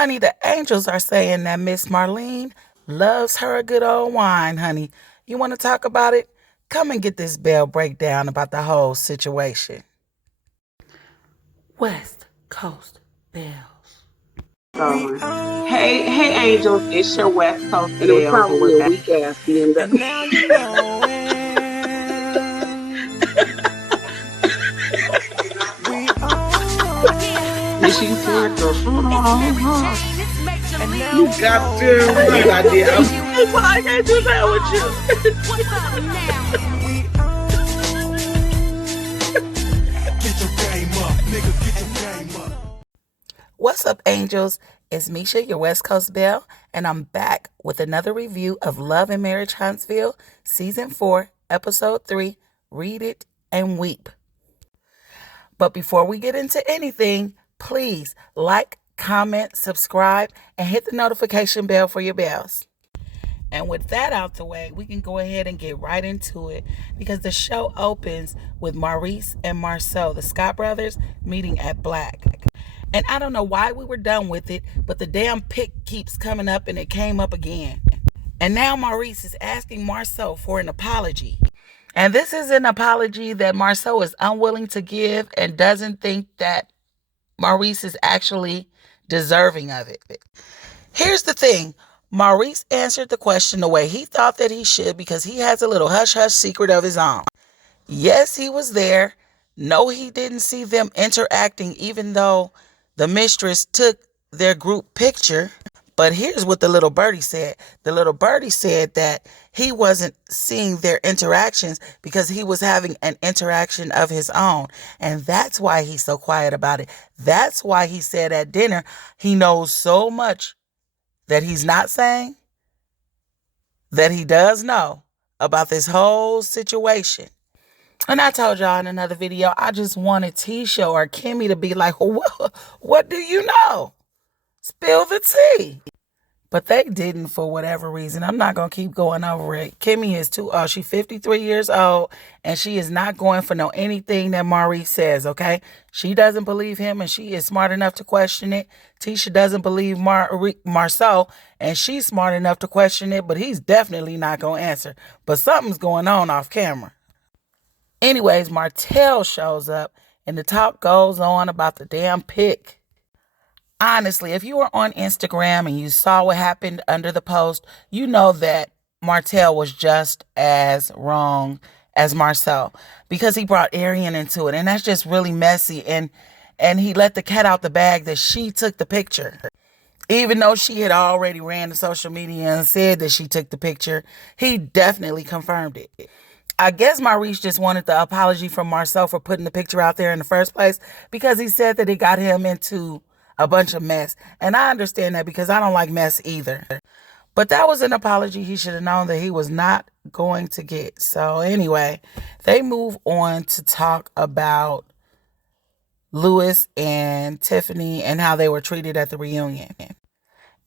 Honey, the angels are saying that Miss Marlene loves her a good old wine, honey. You want to talk about it? Come and get this Bell breakdown about the whole situation. West Coast Bells. Hey, angels, it's your West Coast And it was Bells, and probably we're a back. weak ass being that. And now you know it. We And she turned the front on. and now You you got know to right, I did. That's why I can't do that with you. we get your game up, nigga, get your game up. What's up, angels? It's Misha, your West Coast Belle, and I'm back with another review of Love and Marriage Huntsville, Season 4, Episode 3, Read It and Weep. But before we get into anything, please like, comment, subscribe, and hit the notification bell for your bells. And with that out the way, we can go ahead and get right into it because the show opens with Maurice and Marceau, the Scott brothers, meeting at Black. And I don't know why we were done with it, but the damn pic keeps coming up and it came up again. And now Maurice is asking Marceau for an apology. And this is an apology that Marceau is unwilling to give and doesn't think that Maurice is actually deserving of it. Here's the thing. Maurice answered the question the way he thought that he should because he has a little hush-hush secret of his own. Yes, he was there. No, he didn't see them interacting even though the mistress took their group picture. But here's what the little birdie said. The little birdie said that he wasn't seeing their interactions because he was having an interaction of his own. And that's why he's so quiet about it. That's why he said at dinner he knows so much that he's not saying that he does know about this whole situation. And I told y'all in another video, I just wanted Tisha or Kimmy to be like, what do you know? Spill the tea. But they didn't for whatever reason. I'm not going to keep going over it. Kimmy is too old. She's 53 years old, and she is not going for no anything that Maurice says, okay? She doesn't believe him, and she is smart enough to question it. Tisha doesn't believe Marceau, and she's smart enough to question it, but he's definitely not going to answer. But something's going on off camera. Anyways, Martell shows up, and the talk goes on about the damn pic. Honestly, if you were on Instagram and you saw what happened under the post, you know that Martell was just as wrong as Marceau because he brought Arian into it. And that's just really messy. And he let the cat out the bag that she took the picture. Even though she had already ran to social media and said that she took the picture, he definitely confirmed it. I guess Maurice just wanted the apology from Marceau for putting the picture out there in the first place because he said that it got him into a bunch of mess. And I understand that because I don't like mess either. But that was an apology he should have known that he was not going to get. So anyway, they move on to talk about Louis and Tiffany and how they were treated at the reunion.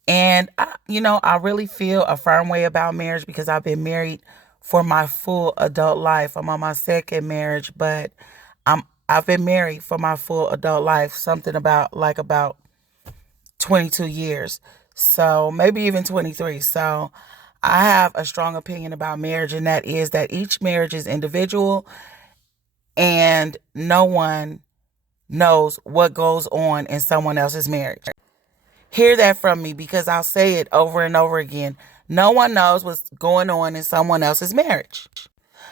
And, I really feel a firm way about marriage because I've been married for my full adult life. I'm on my second marriage, but I've been married for my full adult life. Something about 22 years. So maybe even 23. So I have a strong opinion about marriage, and that is that each marriage is individual and no one knows what goes on in someone else's marriage. Hear that from me because I'll say it over and over again. No one knows what's going on in someone else's marriage.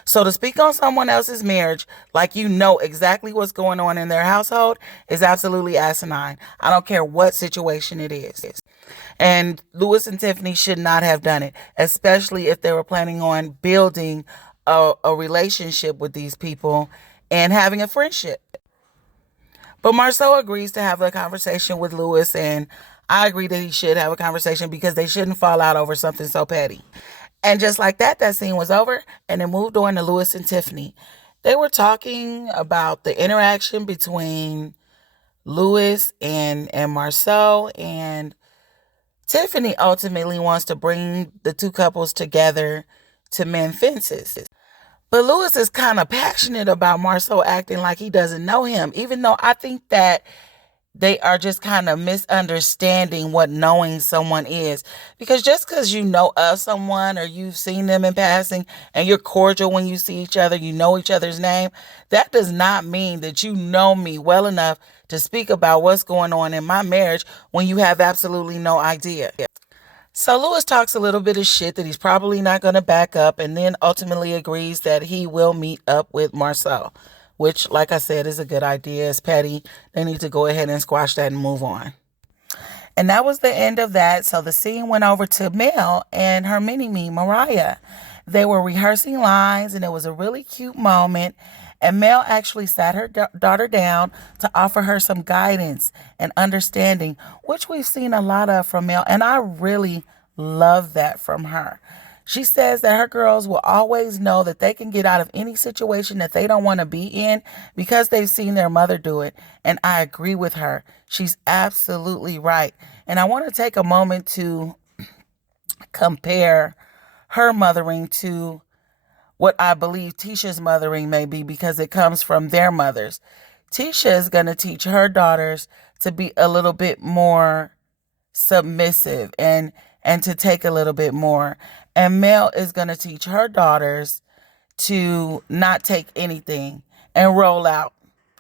So to speak on someone else's marriage like you know exactly what's going on in their household is absolutely asinine. I don't care what situation it is. And Louis and Tiffany should not have done it, especially if they were planning on building a relationship with these people and having a friendship. But Marceau agrees to have a conversation with Louis, and I agree that he should have a conversation because they shouldn't fall out over something so petty. And just like that scene was over, and it moved on to Louis and Tiffany. They were talking about the interaction between Louis and Marceau, and Tiffany ultimately wants to bring the two couples together to mend fences. But Louis is kind of passionate about Marceau acting like he doesn't know him, even though I think that they are just kind of misunderstanding what knowing someone is. Because just because you know of someone or you've seen them in passing and you're cordial when you see each other, you know each other's name, that does not mean that you know me well enough to speak about what's going on in my marriage when you have absolutely no idea. So Lewis talks a little bit of shit that he's probably not going to back up, and then ultimately agrees that he will meet up with Marcel, which, like I said, is a good idea. It's petty. They need to go ahead and squash that and move on. And that was the end of that. So the scene went over to Mel and her mini-me, Mariah. They were rehearsing lines, and it was a really cute moment. And Mel actually sat her daughter down to offer her some guidance and understanding, which we've seen a lot of from Mel. And I really love that from her. She says that her girls will always know that they can get out of any situation that they don't want to be in because they've seen their mother do it. And I agree with her. She's absolutely right. And I want to take a moment to compare her mothering to what I believe Tisha's mothering may be, because it comes from their mothers. Tisha is going to teach her daughters to be a little bit more submissive and to take a little bit more. And Mel is going to teach her daughters to not take anything and roll out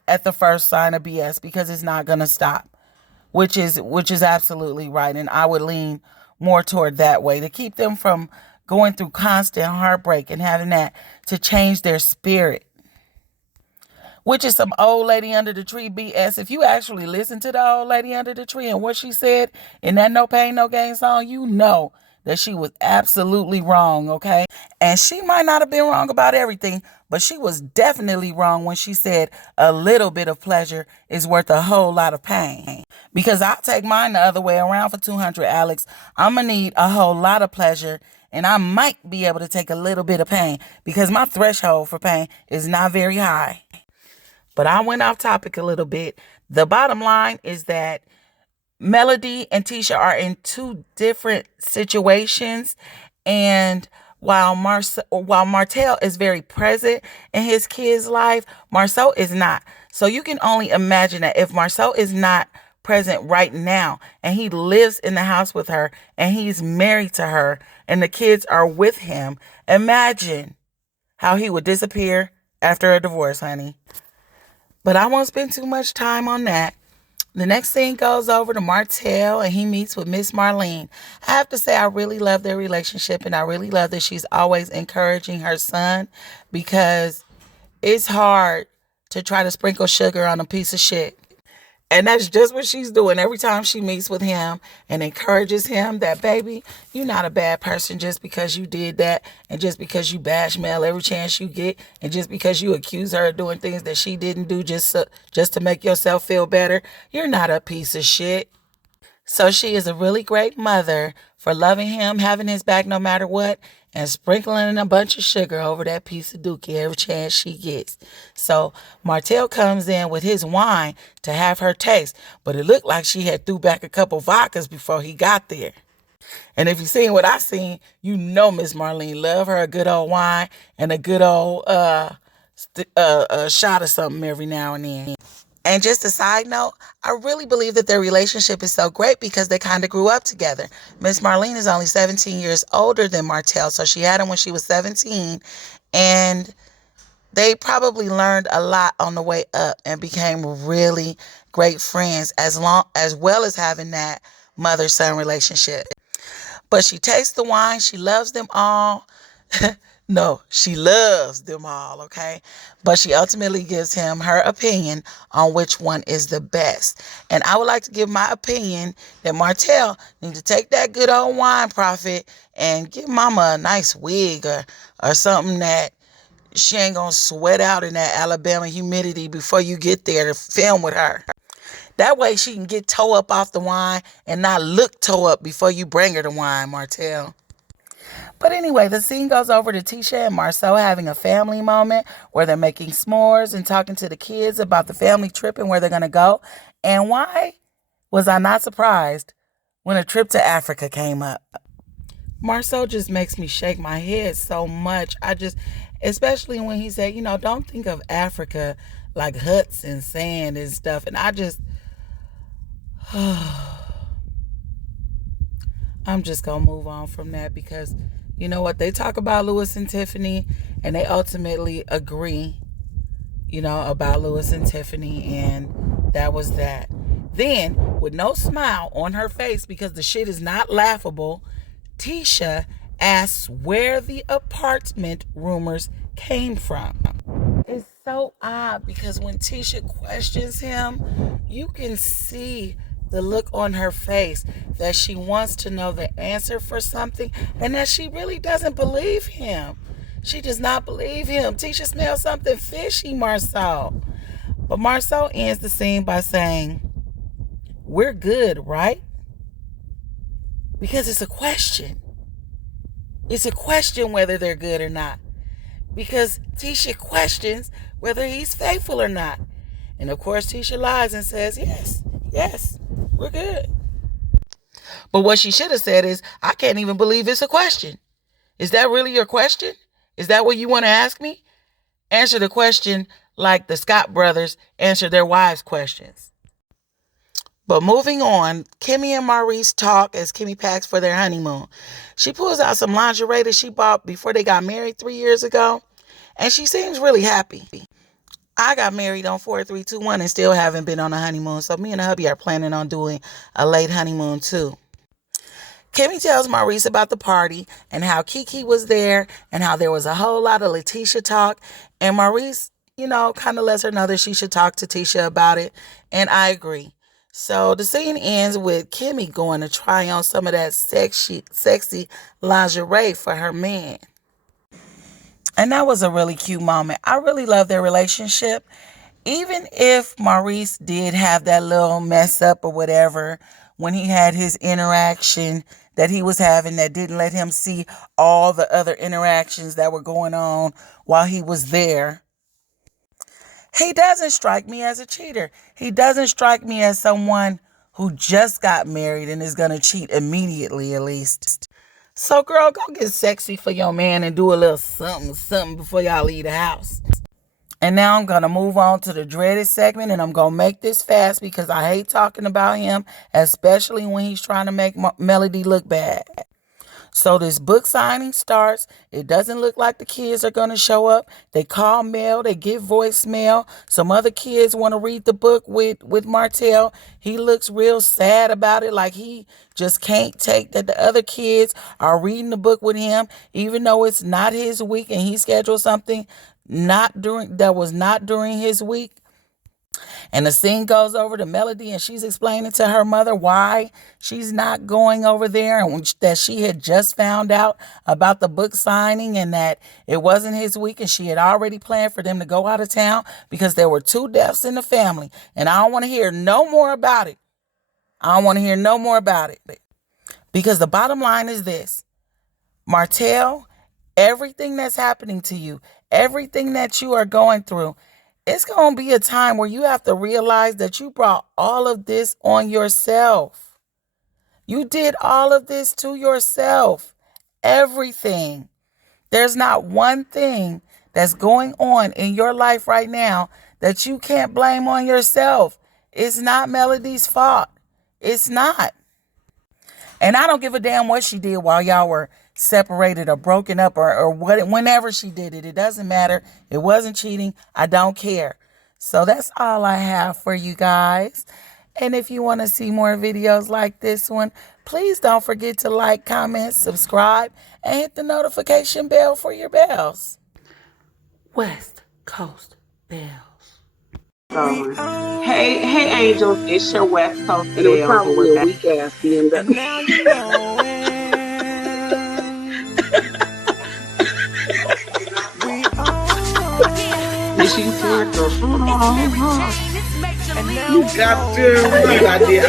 at the first sign of BS, because it's not going to stop, which is absolutely right. And I would lean more toward that way to keep them from going through constant heartbreak and having that to change their spirit, which is some old lady under the tree BS. If you actually listen to the old lady under the tree and what she said in that No Pain, No Gain song, you know that she was absolutely wrong, okay? And she might not have been wrong about everything, but she was definitely wrong when she said a little bit of pleasure is worth a whole lot of pain. Because I'll take mine the other way around for 200, Alex. I'm going to need a whole lot of pleasure, and I might be able to take a little bit of pain because my threshold for pain is not very high. But I went off topic a little bit. The bottom line is that Melody and Tisha are in two different situations. And while Martell is very present in his kid's life, Marceau is not. So you can only imagine that if Marceau is not present right now and he lives in the house with her and he's married to her and the kids are with him, imagine how he would disappear after a divorce, honey. But I won't spend too much time on that. The next scene goes over to Martell and he meets with Miss Marlene. I have to say I really love their relationship, and I really love that she's always encouraging her son, because it's hard to try to sprinkle sugar on a piece of shit. And that's just what she's doing every time she meets with him and encourages him that, baby, you're not a bad person just because you did that, and just because you bash Mel every chance you get, and just because you accuse her of doing things that she didn't do just to make yourself feel better. You're not a piece of shit. So she is a really great mother for loving him, having his back no matter what, and sprinkling a bunch of sugar over that piece of dookie every chance she gets. So Martell comes in with his wine to have her taste, but it looked like she had threw back a couple vodkas before he got there. And if you've seen what I've seen, you know Miss Marlene love her a good old wine and a good old shot of something every now and then. And just a side note, I really believe that their relationship is so great because they kind of grew up together. Miss Marlene is only 17 years older than Martell, so she had him when she was 17, and they probably learned a lot on the way up and became really great friends, as well as having that mother-son relationship. But she tastes the wine, she loves them all. No, she loves them all, okay? But she ultimately gives him her opinion on which one is the best. And I would like to give my opinion that Martell needs to take that good old wine profit and give mama a nice wig or something that she ain't gonna sweat out in that Alabama humidity before you get there to film with her. That way she can get toe up off the wine and not look toe up before you bring her the wine, Martell. But anyway, the scene goes over to Tisha and Marceau having a family moment where they're making s'mores and talking to the kids about the family trip and where they're going to go. And why was I not surprised when a trip to Africa came up? Marceau just makes me shake my head so much. Especially when he said, don't think of Africa like huts and sand and stuff. And I'm just going to move on from that because you know what? They talk about Lewis and Tiffany and they ultimately agree, about Lewis and Tiffany, and that was that. Then, with no smile on her face because the shit is not laughable, Tisha asks where the apartment rumors came from. It's so odd because when Tisha questions him, you can see the look on her face that she wants to know the answer for something and that she really doesn't believe him. She does not believe him. Tisha smells something fishy, Marceau. But Marceau ends the scene by saying, "We're good, right?" Because it's a question. It's a question whether they're good or not. Because Tisha questions whether he's faithful or not. And of course, Tisha lies and says, yes, we're good. But what she should have said is, I can't even believe it's a question. Is that really your question? Is that what you want to ask me? Answer the question like the Scott brothers answer their wives' questions. But moving on, Kimmy and Maurice talk as Kimmy packs for their honeymoon. She pulls out some lingerie that she bought before they got married 3 years ago, and she seems really happy. I got married on 4-3-2-1 and still haven't been on a honeymoon, so me and the hubby are planning on doing a late honeymoon too. Kimmy tells Maurice about the party and how Kiki was there and how there was a whole lot of Letitia talk, and Maurice, kind of lets her know that she should talk to Tisha about it, and I agree. So the scene ends with Kimmy going to try on some of that sexy lingerie for her man. And that was a really cute moment. I really love their relationship. Even if Maurice did have that little mess up or whatever when he had his interaction that he was having that didn't let him see all the other interactions that were going on while he was there. He doesn't strike me as a cheater. He doesn't strike me as someone who just got married and is going to cheat immediately, at least. So, girl, go get sexy for your man and do a little something before y'all leave the house. And now I'm going to move on to the dreaded segment, and I'm going to make this fast because I hate talking about him, especially when he's trying to make Melody look bad. So this book signing starts. It doesn't look like the kids are going to show up. They call Mel. They give voicemail. Some other kids want to read the book with Martell. He looks real sad about it, like he just can't take that the other kids are reading the book with him, even though it's not his week and he scheduled something that was not during his week. And the scene goes over to Melody and she's explaining to her mother why she's not going over there and that she had just found out about the book signing and that it wasn't his week and she had already planned for them to go out of town because there were 2 deaths in the family. And I don't want to hear no more about it. Because the bottom line is this. Martell, everything that's happening to you, everything that you are going through, it's going to be a time where you have to realize that you brought all of this on yourself. You did all of this to yourself. Everything. There's not one thing that's going on in your life right now that you can't blame on yourself. It's not Melody's fault. It's not. And I don't give a damn what she did while y'all were separated or broken up or whenever she did it. It doesn't matter. It wasn't cheating. I don't care. So that's all I have for you guys. And if you want to see more videos like this one, please don't forget to like, comment, subscribe, and hit the notification bell for your bells. West Coast Bells. Hey, angels, it's your West Coast And it was Belle, probably a and weak ass BMW. Now you know it. We all did she smack the front on her? and now You got to right, I did.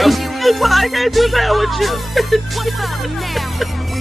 Well, I can't do that with you. What's up now?